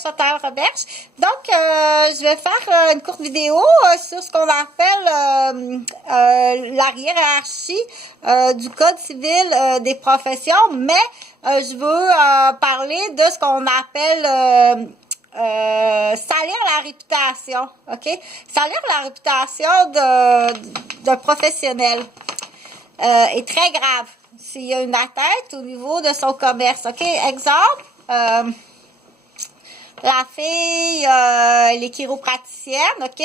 Chantal Roberge. Donc, je vais faire une courte vidéo sur ce qu'on appelle la hiérarchie du Code civil des professions, mais je veux parler de ce qu'on appelle salir la réputation, OK? Salir la réputation d'un professionnel est très grave s'il y a une atteinte au niveau de son commerce, OK? Exemple, la fille, elle est chiropraticienne, OK?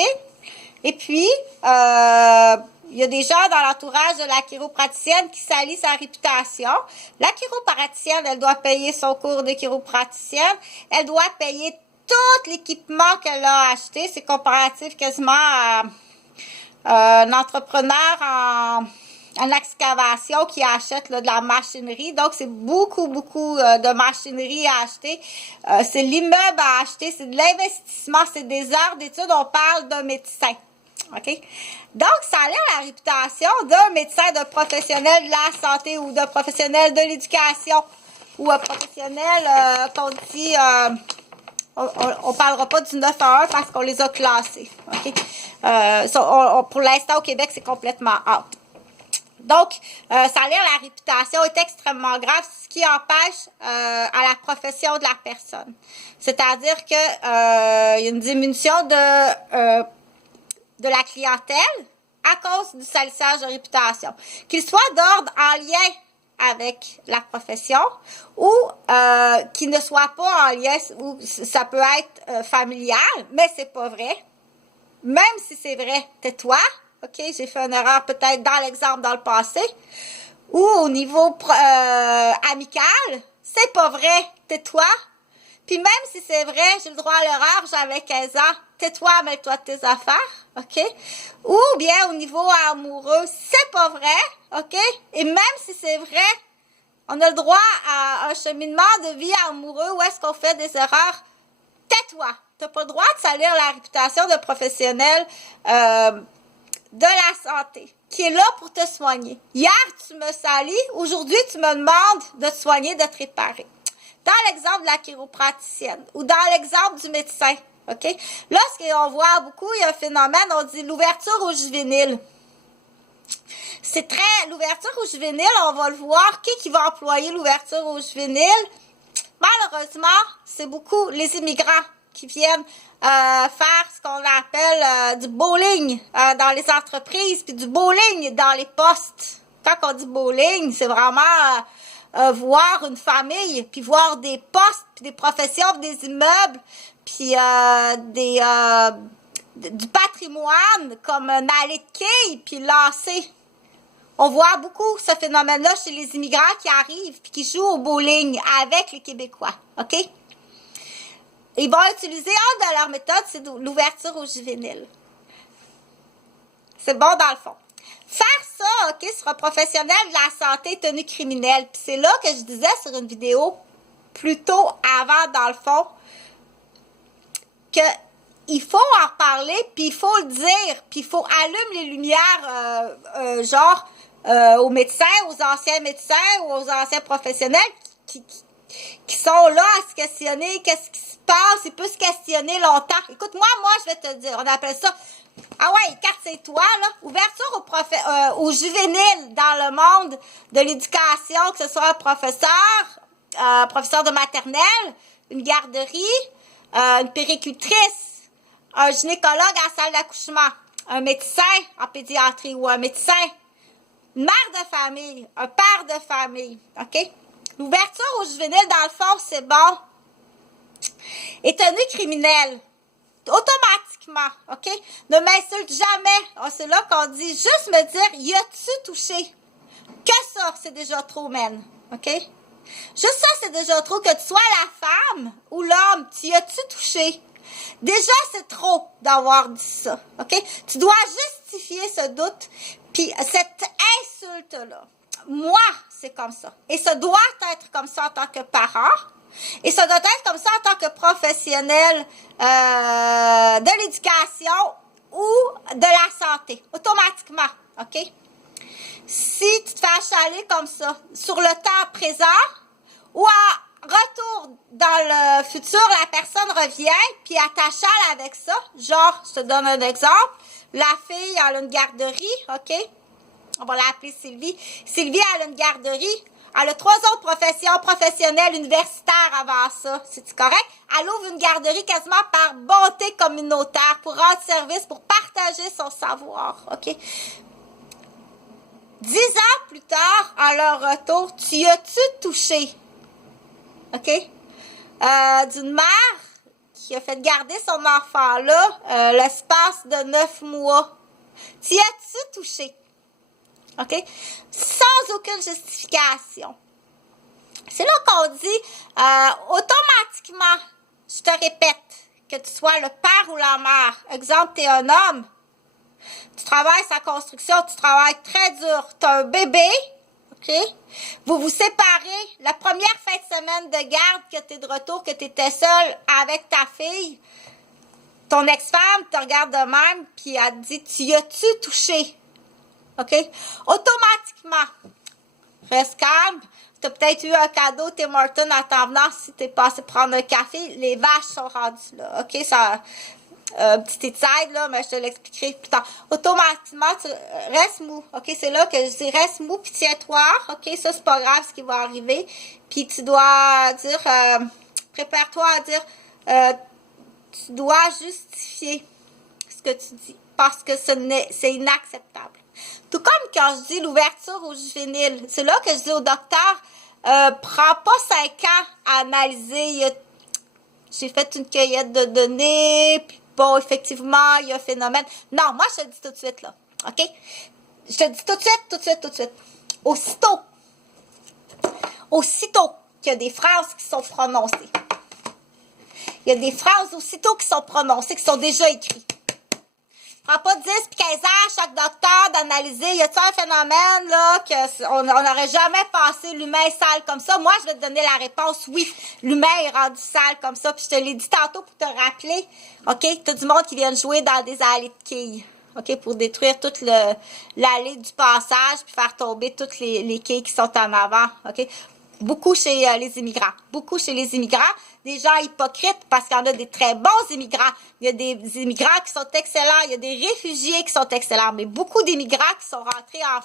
Et puis, il y a des gens dans l'entourage de la chiropraticienne qui salissent sa réputation. La chiropraticienne, elle doit payer son cours de chiropraticienne. Elle doit payer tout l'équipement qu'elle a acheté. C'est comparatif quasiment à un entrepreneur en excavation qui achète là, de la machinerie. Donc, c'est beaucoup de machinerie à acheter. C'est l'immeuble à acheter. C'est de l'investissement. C'est des heures d'études. On parle d'un médecin. OK? Donc, ça a l'air la réputation d'un médecin, d'un professionnel de la santé ou d'un professionnel de l'éducation ou un professionnel qu'on dit... on parlera pas du 9 à 1 parce qu'on les a classés. OK? Pour l'instant, au Québec, c'est complètement out. Donc, salir la réputation est extrêmement grave, ce qui empêche à la profession de la personne. C'est-à-dire que il y a une diminution de la clientèle à cause du salissage de réputation. Qu'il soit d'ordre en lien avec la profession ou qu'il ne soit pas en lien, ou ça peut être familial, mais c'est pas vrai. Même si c'est vrai, tais-toi. OK, j'ai fait une erreur peut-être dans l'exemple dans le passé. Ou au niveau amical, c'est pas vrai, tais-toi. Puis même si c'est vrai, j'ai le droit à l'erreur, j'avais 15 ans, tais-toi, mêle-toi de tes affaires, OK? Ou bien au niveau amoureux, c'est pas vrai, OK? Et même si c'est vrai, on a le droit à un cheminement de vie amoureux où est-ce qu'on fait des erreurs, tais-toi. T'as pas le droit de salir la réputation de professionnel de la santé, qui est là pour te soigner. Hier, tu me salis, aujourd'hui, tu me demandes de te soigner, de te réparer. Dans l'exemple de la chiropraticienne ou dans l'exemple du médecin, OK? Là, ce qu'on voit beaucoup, il y a un phénomène, on dit l'ouverture au juvénile. C'est très... L'ouverture au juvénile, on va le voir. Qui va employer l'ouverture au juvénile? Malheureusement, c'est beaucoup les immigrants qui viennent faire ce qu'on appelle du bowling dans les entreprises, puis du bowling dans les postes. Quand on dit bowling, c'est vraiment voir une famille, puis voir des postes, puis des professions, des immeubles, puis du patrimoine, comme un allée de quilles, puis lancer. On voit beaucoup ce phénomène-là chez les immigrants qui arrivent, puis qui jouent au bowling avec les Québécois, OK? Ils vont utiliser, une de leurs méthodes, c'est l'ouverture au juvénile. C'est bon dans le fond. Faire ça, OK, sur un professionnel de la santé tenu criminel. Puis c'est là que je disais sur une vidéo plus tôt avant, dans le fond, que il faut en parler, puis il faut le dire, puis il faut allumer les lumières, aux médecins, aux anciens médecins ou aux anciens professionnels qui sont là à se questionner, qu'est-ce qui se passe, ils peuvent se questionner longtemps. Écoute, moi, je vais te dire, on appelle ça, ah ouais, écarte-toi, là, ouverture aux juvéniles dans le monde de l'éducation, que ce soit un professeur de maternelle, une garderie, une péricultrice, un gynécologue en salle d'accouchement, un médecin en pédiatrie ou un médecin, une mère de famille, un père de famille, OK? L'ouverture aux juvéniles, dans le fond, c'est bon. Et tenue criminelle, automatiquement, OK? Ne m'insulte jamais. Oh, c'est là qu'on dit juste me dire, y a-tu touché? Que ça, c'est déjà trop, man. OK? Juste ça, c'est déjà trop. Que tu sois la femme ou l'homme, tu y as-tu touché? Déjà, c'est trop d'avoir dit ça, OK? Tu dois justifier ce doute, puis cette insulte-là. Moi, c'est comme ça. Et ça doit être comme ça en tant que parent. Et ça doit être comme ça en tant que professionnel de l'éducation ou de la santé. Automatiquement, OK? Si tu te fais achaler comme ça, sur le temps présent ou retour dans le futur, la personne revient, puis elle t'achale avec ça. Genre, je te donne un exemple. La fille, elle a une garderie, OK? On va l'appeler Sylvie. Sylvie, elle a une garderie. Elle a 3 autres professions professionnelles universitaires avant ça. C'est correct? Elle ouvre une garderie quasiment par bonté communautaire pour rendre service, pour partager son savoir. OK? 10 ans plus tard, à leur retour, tu as-tu touché? OK? D'une mère qui a fait garder son enfant-là l'espace de 9 mois. Tu as-tu touché? OK? Sans aucune justification. C'est là qu'on dit automatiquement, je te répète, que tu sois le père ou la mère. Exemple, tu es un homme, tu travailles sa construction, tu travailles très dur, tu as un bébé, OK? Vous vous séparez. La première fin de semaine de garde que tu es de retour, que tu étais seule avec ta fille, ton ex-femme te regarde de même, puis elle te dit, tu as-tu touché? OK? Automatiquement, reste calme. Tu as peut-être eu un cadeau Tim Hortons à t'en venant si tu es passé prendre un café. Les vaches sont rendues là. OK? Ça, petit étude, là, mais je te l'expliquerai plus tard. Automatiquement, tu restes mou. OK? C'est là que je dis reste mou puis tiens-toi. OK? Ça, c'est pas grave ce qui va arriver. Puis tu dois dire, prépare-toi à dire, tu dois justifier ce que tu dis. Parce que c'est inacceptable. Tout comme quand je dis l'ouverture aux juvéniles. C'est là que je dis au docteur, prends pas 5 ans à analyser. J'ai fait une cueillette de données, puis bon, effectivement, il y a un phénomène. Non, moi, je te dis tout de suite, là. OK? Je te dis tout de suite. Aussitôt qu'il y a des phrases qui sont prononcées. Il y a des phrases aussitôt qui sont prononcées, qui sont déjà écrites. Prends pas 10 puis 15 ans à chaque docteur d'analyser. Y a-t-il un phénomène, là, qu'on n'aurait jamais pensé l'humain sale comme ça? Moi, je vais te donner la réponse. Oui, l'humain est rendu sale comme ça. Puis je te l'ai dit tantôt pour te rappeler. OK? T'as du monde qui vient jouer dans des allées de quilles. OK? Pour détruire toute l'allée du passage puis faire tomber toutes les quilles qui sont en avant. OK? Beaucoup chez les immigrants. Des gens hypocrites parce qu'il y en a des très bons immigrants. Il y a des immigrants qui sont excellents. Il y a des réfugiés qui sont excellents. Mais beaucoup d'immigrants qui sont rentrés en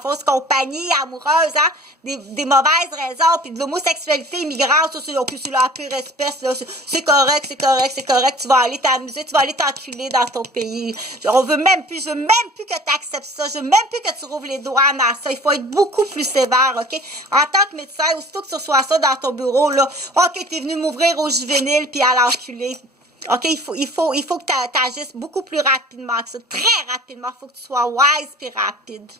fausse compagnie amoureuse, hein, des mauvaises raisons, puis de l'homosexualité immigrante, ça, c'est la pire espèce, là, c'est correct, tu vas aller t'amuser, tu vas aller t'enculer dans ton pays. Je veux même plus que tu acceptes ça, je veux même plus que tu rouvres les douanes à ça, il faut être beaucoup plus sévère, OK? En tant que médecin, aussitôt que tu reçois ça dans ton bureau, là, OK, t'es venu m'ouvrir au juvénile puis à l'enculer. OK, il faut que tu agisses beaucoup plus rapidement que ça, très rapidement, il faut que tu sois wise puis rapide.